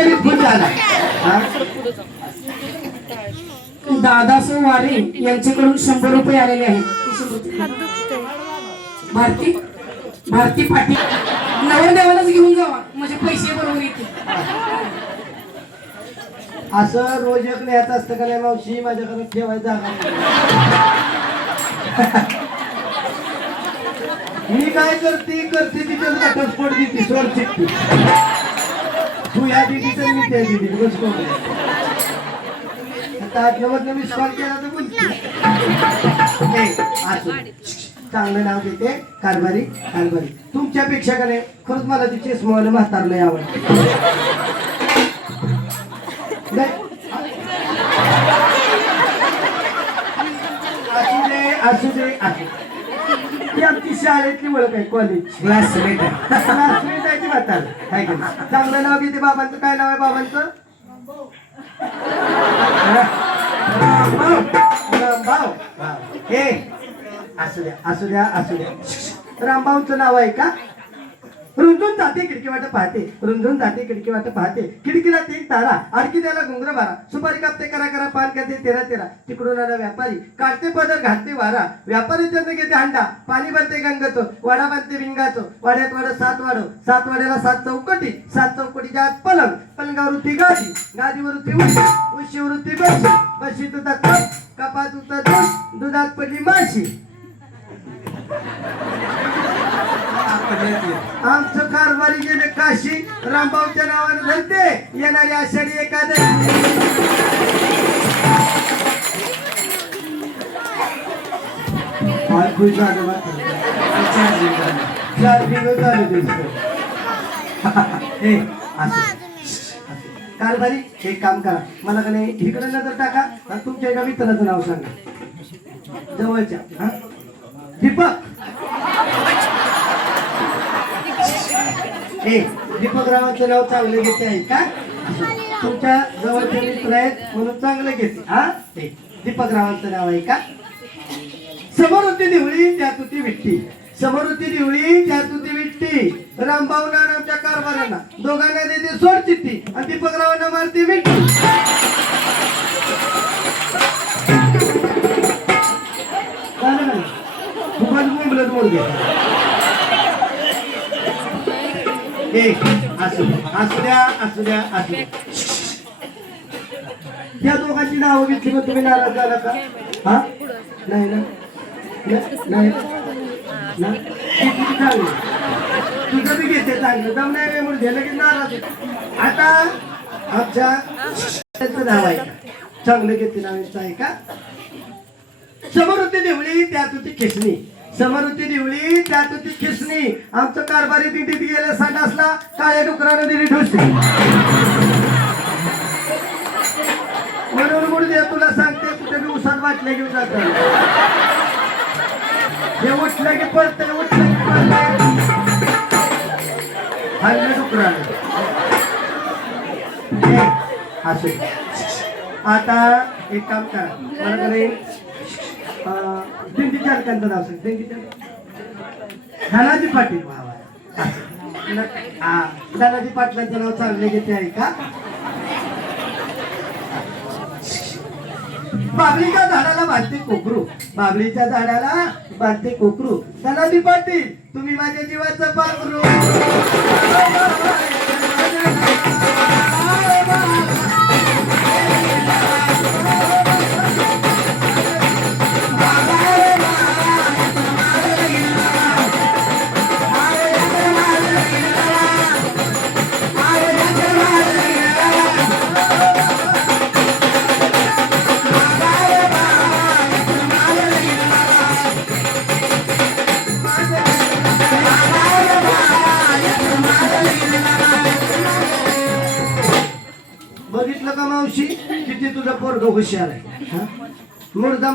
टणटणीत खुश झाला हा? दादासाहेब वारे यांच्याकडून 100 रुपये आलेले आहेत. भारती भारती पाटील नवरदेवालाच घेऊन जावा म्हणजे पैसे बरोबर येतील. असं रोज एक लिहायचं असतं का नाही मावशी माझ्याकडे ठेवायचं जागा मी काय करते तिच्याच घटस्फोट देते सोड चिठ्ठी तू या दिदीचं मी त्या दिदी बस आता आठवड्यात मी कॉल केला तर बोलते चांगलं नाव देते कारभारी कारभारी तुमच्यापेक्षा का नाही खरंच मला तिचे स्मॉल म्हातारलंय आवडते असू दे ती आमची शाळेतली ओळख आहे कॉलेज क्लासमेट आहे ती म्हातार काय का चांगलं नाव घेते बाबांचं काय नाव आहे बाबांचं हे असू द्या रामभाऊंचं नाव आहे का रुंजून जाते खिडकी वाट पाहते रुंजून जाते खिडकी वाट पाहते खिडकीला 3 तारा आणखी त्याला घुंगर बारा सुपारी कापते करा पान करते 13 तिकडून आला व्यापारी काढते पदर घालते वारा व्यापारी त्यांना घेते हांडा पाणी भरते गंगाचं वाडा बांधते विंगाचं वाड्यात वाडा 7 वाडो 7 वाड्याला 7 चौकटी 7 चौकटीच्या आत पलंग पलंगावर होती गादी गादीवर होती उशीवर होती बशी दुधात कपात होता दुधात पडली माशी आमचं कारभारी गेले काशी रामभाऊच्या नावाने धरते येणारी आषाढी एकादशी कारभारी एक काम करा मला का नाही इकडे नजर टाका आणि तुमच्या एका मित्राचं नाव सांगा जवळच्या दीपक दीपकरावांचं नाव चांगलं घेते आहे का तुमच्या जवळचे मित्र आहेत म्हणून चांगलं घेते हा दीपकरावांचं नाव आहे का समोर होती दिवळी त्यात होती विट्टी समोर होती दिवळी त्यात होती विट्टी रामभाऊना आमच्या कारभारांना दोघांना देते सोड चिठ्ठी आणि दीपकरावांना मारते विट्टी असू द्या या दोघांची नावं घेतली मग तुम्ही नाराज झाला का हा नाही ना तुझं बी घेते चांगलं दम नाही म्हणून घ्यायला की नाराज आता आमच्या नाव आहे का चांगलं घेते नावाचं आहे का समोर होती देवळी त्यात होती खिसणी समोर होती दिवळी त्यात होती खिसणी आमचं कारभारी दिंडीत गेल्या संडासला काळ्या डुकरानं दिली ढोसली म्हणून दे तुला सांगते कुठे बी उसात वाटले घेऊन जात हे उठलं की पळत उठलं की पळत हल्ले डुकरानं असू आता एक काम करा मला कडे दिंडी चालकांचं नाव सांग धनाजी पाटील धनाजी पाटलांचं नाव चांगले घेते आहे का बाबळीच्या झाडाला बांधते कोकरू बाबळीच्या झाडाला बांधते कोकरू धनाजी पाटील तुम्ही माझ्या जीवाचं पाखरू बघितलं का मावशी किती तुझा पोरग हुशार आहे मुर्दा